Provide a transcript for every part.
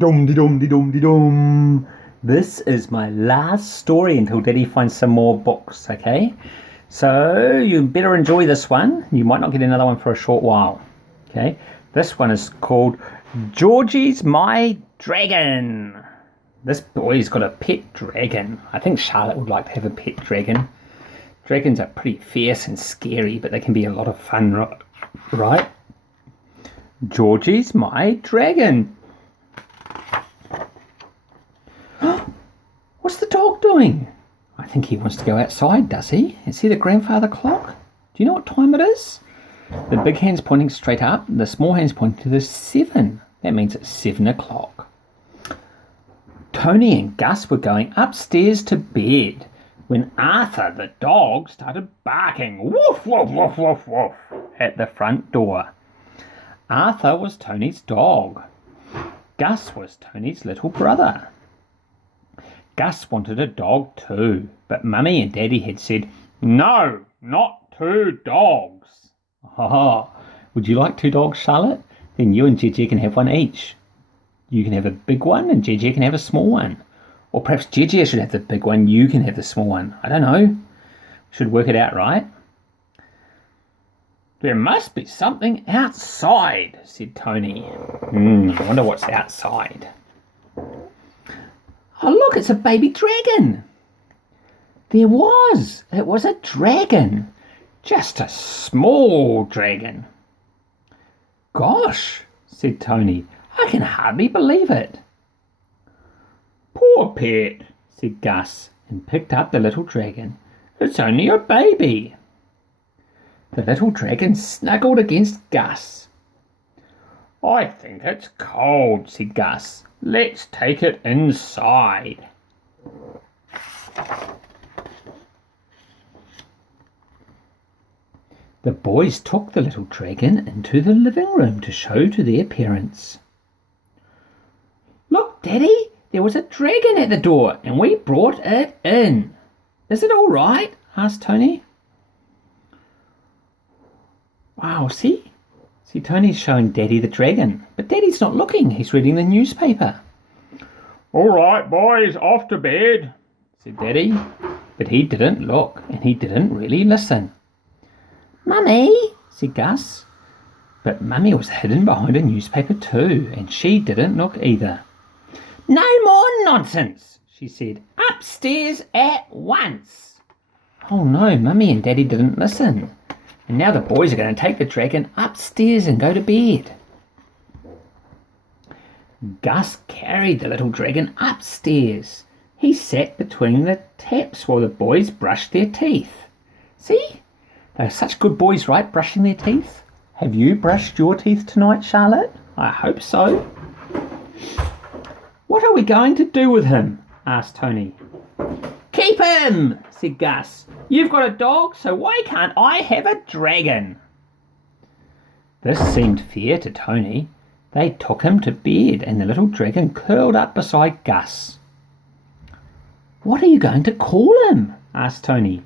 Dum de dum de dum de dum. This is my last story until Daddy finds some more books, okay? So you better enjoy this one. You might not get another one for a short while, okay? This one is called Georgie's My Dragon. This boy's got a pet dragon. I think Charlotte would like to have a pet dragon. Dragons are pretty fierce and scary, but they can be a lot of fun, right? Georgie's My Dragon. What's the dog doing? I think he wants to go outside, does he? And see the grandfather clock? Do you know what time it is? The big hand's pointing straight up, the small hand's pointing to the 7. That means it's 7 o'clock. Tony and Gus were going upstairs to bed when Arthur, the dog, started barking woof, woof, woof, woof, woof at the front door. Arthur was Tony's dog. Gus was Tony's little brother. Gus wanted a dog too, but Mummy and Daddy had said, "No, not 2 dogs." Oh, would you like 2 dogs, Charlotte? Then you and Georgie can have one each. You can have a big one and Georgie can have a small one. Or perhaps Georgie should have the big one, you can have the small one. I don't know. Should work it out, right? There must be something outside, said Tony. I wonder what's outside. Oh, look, it's a baby dragon. It was a dragon. Just a small dragon. Gosh, said Tony, I can hardly believe it. Poor pet, said Gus, and picked up the little dragon. It's only a baby. The little dragon snuggled against Gus. I think it's cold, said Gus. Let's take it inside. The boys took the little dragon into the living room to show to their parents. Look, Daddy, there was a dragon at the door and we brought it in. Is it all right? Asked Tony. Wow, see? See, Tony's showing Daddy the dragon, but Daddy's not looking. He's reading the newspaper. All right, boys, off to bed, said Daddy. But he didn't look, and he didn't really listen. Mummy, said Gus. But Mummy was hidden behind a newspaper too, and she didn't look either. No more nonsense, she said. Upstairs at once. Oh no, Mummy and Daddy didn't listen. And now the boys are going to take the dragon upstairs and go to bed. Gus carried the little dragon upstairs. He sat between the taps while the boys brushed their teeth. See? They're such good boys, right, brushing their teeth? Have you brushed your teeth tonight, Charlotte? I hope so. What are we going to do with him? Asked Tony. Keep him, said Gus. You've got a dog, so why can't I have a dragon? This seemed fair to Tony. They took him to bed and the little dragon curled up beside Gus. What are you going to call him? Asked Tony.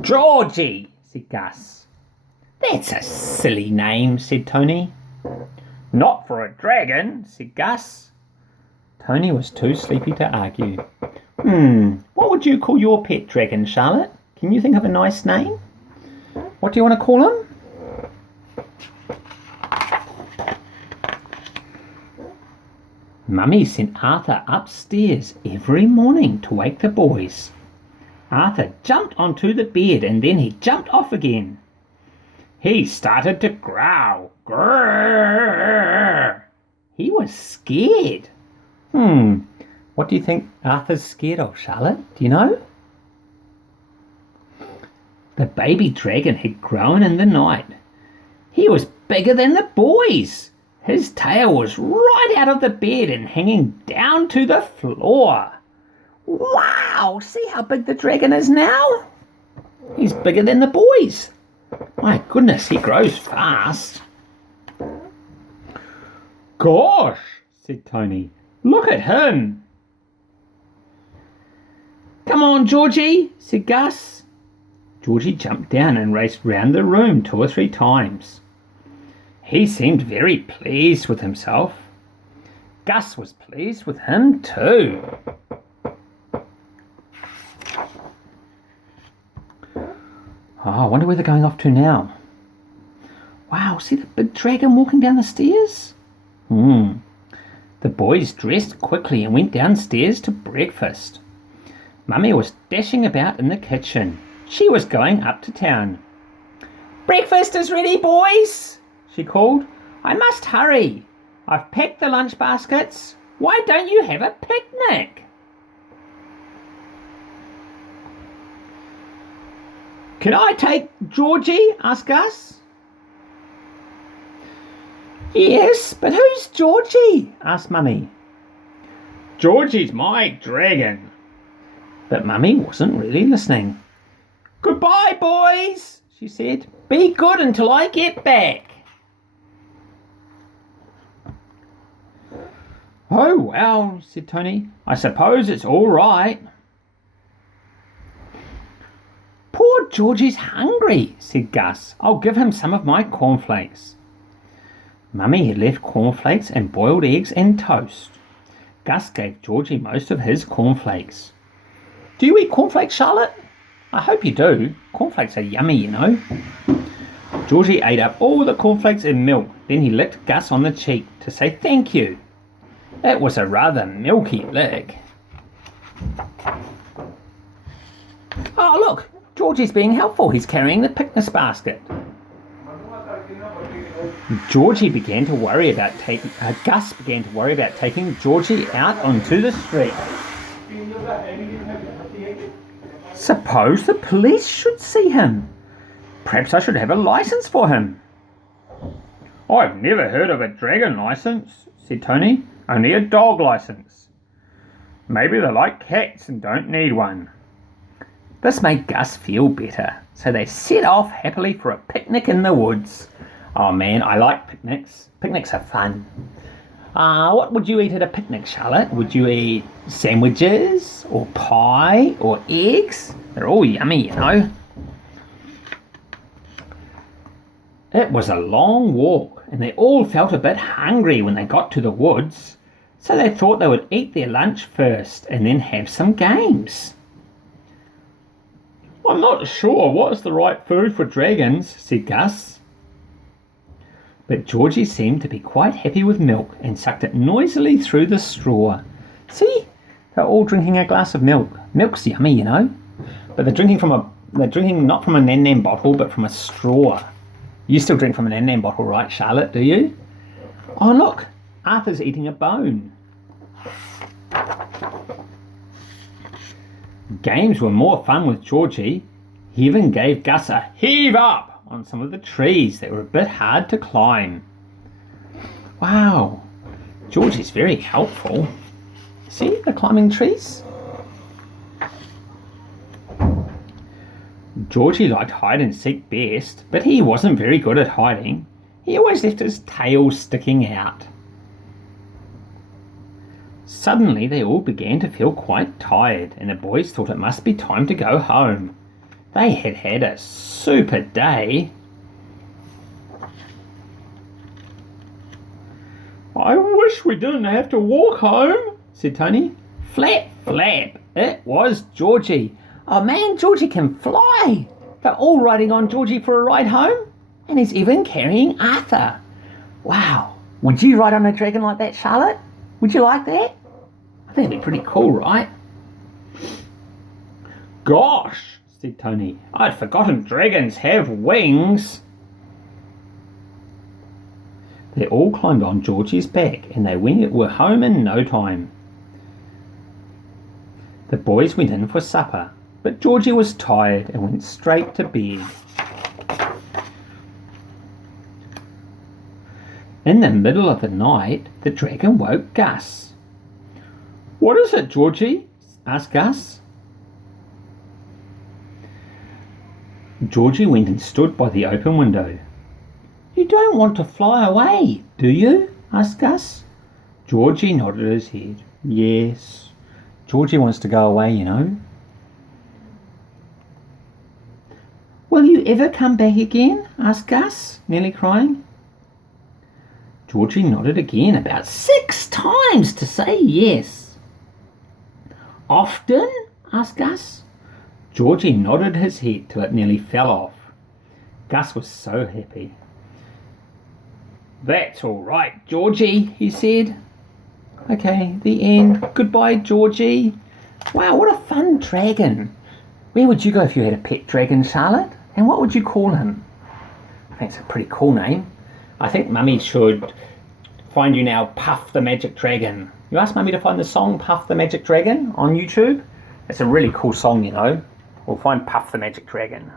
Georgie, said Gus. That's a silly name, said Tony. Not for a dragon, said Gus. Tony was too sleepy to argue. What would you call your pet dragon, Charlotte? Can you think of a nice name? What do you want to call him? Mummy sent Arthur upstairs every morning to wake the boys. Arthur jumped onto the bed and then he jumped off again. He started to growl. Grrr! He was scared. What do you think Arthur's scared of, Charlotte? Do you know? The baby dragon had grown in the night. He was bigger than the boys. His tail was right out of the bed and hanging down to the floor. Wow, see how big the dragon is now? He's bigger than the boys. My goodness, he grows fast. Gosh, said Tony, look at him. Come on, Georgie, said Gus. Georgie jumped down and raced round the room 2 or 3 times. He seemed very pleased with himself. Gus was pleased with him too. Oh, I wonder where they're going off to now. Wow, see the big dragon walking down the stairs? The boys dressed quickly and went downstairs to breakfast. Mummy was dashing about in the kitchen. She was going up to town. "Breakfast is ready, boys," she called. "I must hurry. I've packed the lunch baskets. Why don't you have a picnic?" "Can I take Georgie?" asked Gus. "Yes, but who's Georgie?" asked Mummy. "Georgie's my dragon." But Mummy wasn't really listening. "Goodbye, boys," she said. "Be good until I get back." "Oh, well," said Tony. "I suppose it's all right." "Poor Georgie's hungry," said Gus. "I'll give him some of my cornflakes." Mummy had left cornflakes and boiled eggs and toast. Gus gave Georgie most of his cornflakes. "Do you eat cornflakes, Charlotte?" "I hope you do. Cornflakes are yummy, you know." Georgie ate up all the cornflakes and milk. Then he licked Gus on the cheek to say thank you. It was a rather milky lick. "Oh, look, Georgie's being helpful. He's carrying the picnic basket." Gus began to worry about taking Georgie out onto the street. "Suppose the police should see him. Perhaps I should have a license for him." "I've never heard of a dragon license," said Tony. "Only a dog license. Maybe they like cats and don't need one." This made Gus feel better, so they set off happily for a picnic in the woods. Oh man, I like picnics. Picnics are fun. What would you eat at a picnic, Charlotte? Would you eat sandwiches or pie or eggs? They're all yummy, you know. It was a long walk, and they all felt a bit hungry when they got to the woods, so they thought they would eat their lunch first and then have some games. "I'm not sure what's the right food for dragons," said Gus. But Georgie seemed to be quite happy with milk and sucked it noisily through the straw. See? They're all drinking a glass of milk. Milk's yummy, you know. But they're drinking not from a Nan Nan bottle, but from a straw. You still drink from a Nan Nan bottle, right, Charlotte, do you? Oh, look, Arthur's eating a bone. Games were more fun with Georgie. He even gave Gus a heave up on some of the trees that were a bit hard to climb. Wow, Georgie's very helpful. See, the climbing trees? Georgie liked hide and seek best, but he wasn't very good at hiding. He always left his tail sticking out. Suddenly they all began to feel quite tired, and the boys thought it must be time to go home. They had had a super day. "I wish we didn't have to walk home," said Tony. Flap, flap, it was Georgie. Oh man, Georgie can fly. They're all riding on Georgie for a ride home, and he's even carrying Arthur. Wow, would you ride on a dragon like that, Charlotte? Would you like that? I think it'd be pretty cool, right? "Gosh," said Tony, "I'd forgotten dragons have wings." They all climbed on Georgie's back, and they were home in no time. The boys went in for supper, but Georgie was tired and went straight to bed. In the middle of the night, the dragon woke Gus. "What is it, Georgie?" asked Gus. Georgie went and stood by the open window. "You don't want to fly away, do you?" asked Gus. Georgie nodded his head. Yes, Georgie wants to go away, you know. "Will you ever come back again?" asked Gus, nearly crying. Georgie nodded again about 6 times to say yes. Often? asked Gus. Georgie nodded his head till it nearly fell off. Gus was so happy. That's all right, Georgie, he said. Okay, the end. Goodbye, Georgie. Wow, what a fun dragon. Where would you go if you had a pet dragon, Charlotte? And what would you call him? I think it's a pretty cool name. I think Mummy should find you now Puff the Magic Dragon. You asked Mummy to find the song Puff the Magic Dragon on YouTube. It's a really cool song, you know. We'll find Puff the Magic Dragon.